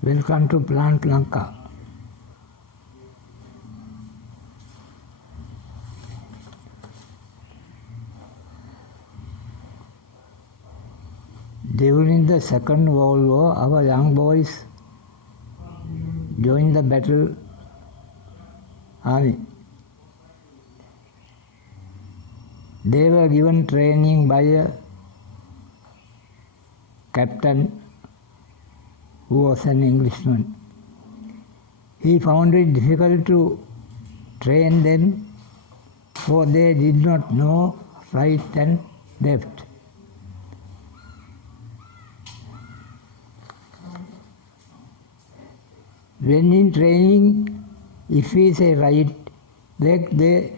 Welcome to Plant Lanka. During the Second World War, our young boys joined the battle army. They were given training by a captain who was an Englishman. He found it difficult to train them, for they did not know right and left. When in training, if we say right leg, they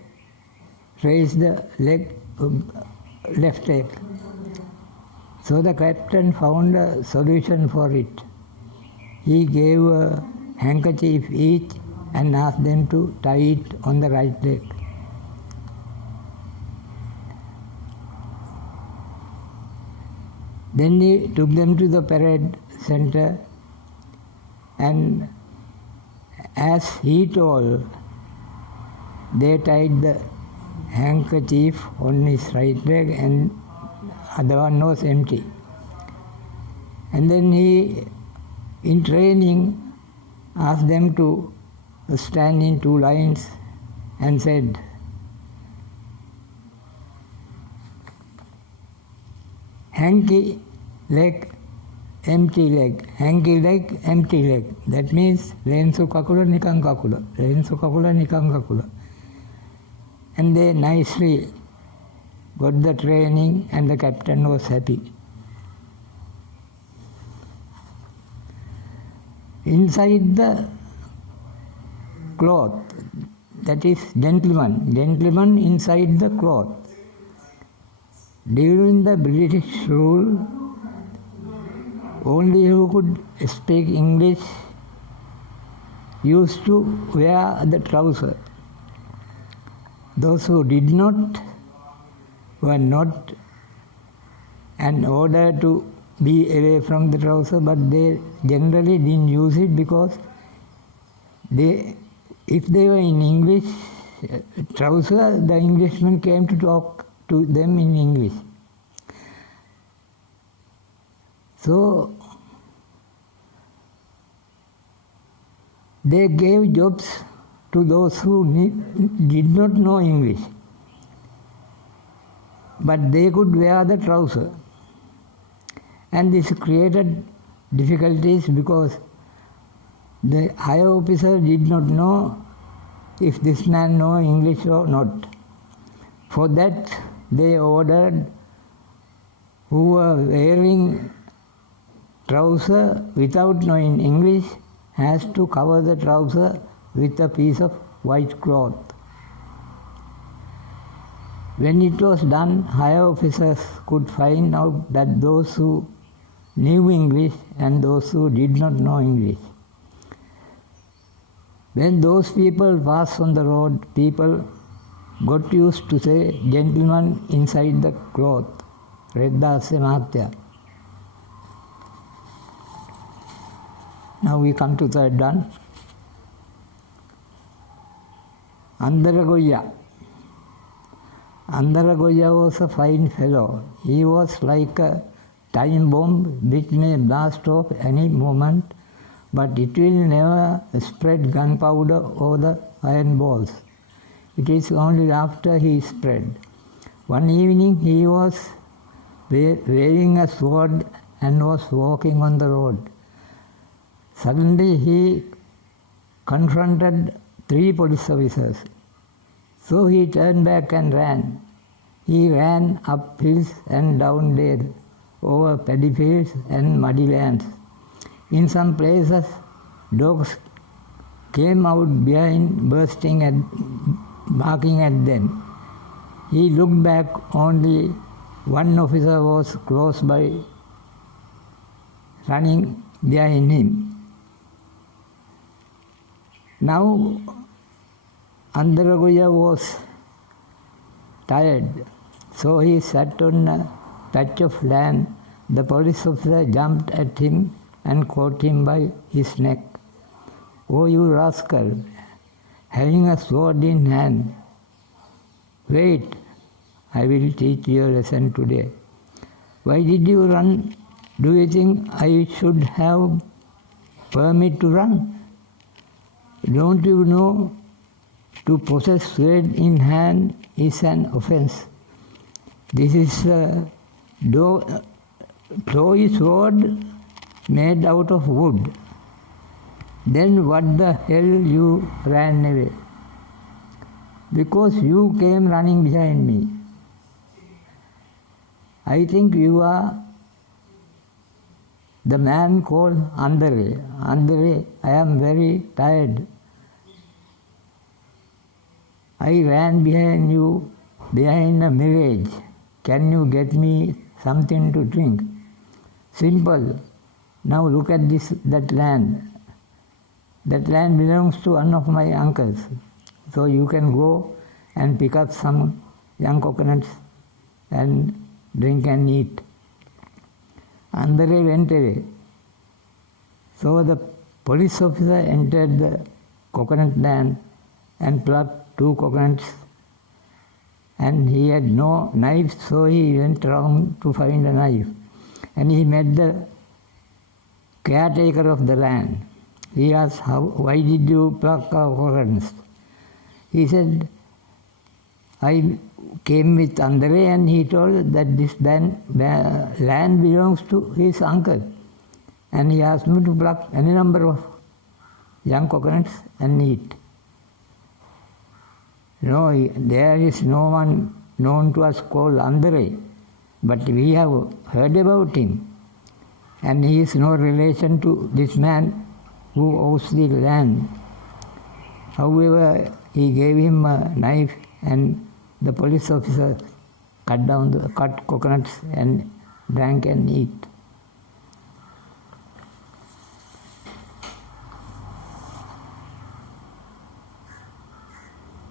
raise the left leg. So the captain found a solution for it. He gave a handkerchief each and asked them to tie it on the right leg. Then he took them to the parade center, and as he told, they tied the handkerchief on his right leg and other one was empty. And then he, in training, asked them to stand in two lines and said, hanky leg, empty leg, hanky leg, empty leg. That means lansu kakula, nikan kakula, lansu kakula, nikan kakula. And they nicely got the training and the captain was happy. Inside the cloth, that is gentlemen inside the cloth. During the British rule, only who could speak English used to wear the trouser. Those who did not were not an order to be away from the trouser, but they generally didn't use it because if they were in English trouser, the Englishman came to talk to them in English. So they gave jobs to those who did not know English, but they could wear the trouser. And this created difficulties because the higher officer did not know if this man knows English or not. For that, they ordered who were wearing trouser without knowing English has to cover the trouser with a piece of white cloth. When it was done, higher officers could find out that those who knew English and those who did not know English. When those people passed on the road, people got used to say, gentlemen inside the cloth, redda, asse, mahaththaya. Now we come to third one. Andare. Andare was a fine fellow. He was like a time bomb which may blast off any moment, but it will never spread gunpowder over the iron balls. It is only after he spread. One evening he was waving a sword and was walking on the road. Suddenly he confronted 3 police officers. So he turned back and ran. He ran up hills and down dales, over paddy fields and muddy lands. In some places, dogs came out behind, barking at them. He looked back, only one officer was close by, running behind him. Now, Andare was tired, so he sat on a patch of land. The police officer jumped at him and caught him by his neck. "Oh, you rascal, having a sword in hand. Wait, I will teach you a lesson today. Why did you run? Do you think I should have permit to run? Don't you know to possess sword in hand is an offense? This is a toy sword made out of wood. Then what the hell you ran away? Because you came running behind me. I think you are the man called Andare. Andare, I am very tired. I ran behind you, behind a mirrage. Can you get me something to drink? Simple. Now look at that land. That land belongs to one of my uncles. So you can go and pick up some young coconuts and drink and eat." Andare went away. So the police officer entered the coconut land and plucked 2 coconuts, and he had no knife, so he went around to find a knife. And he met the caretaker of the land. He asked, "Why did you pluck our coconuts?" He said, "I came with Andare and he told that this land belongs to his uncle. And he asked me to pluck any number of young coconuts and eat." No, there is no one known to us called Andare, but we have heard about him. And he is no relation to this man who owns the land. However, he gave him a knife and the police officer cut coconuts and drank and eat.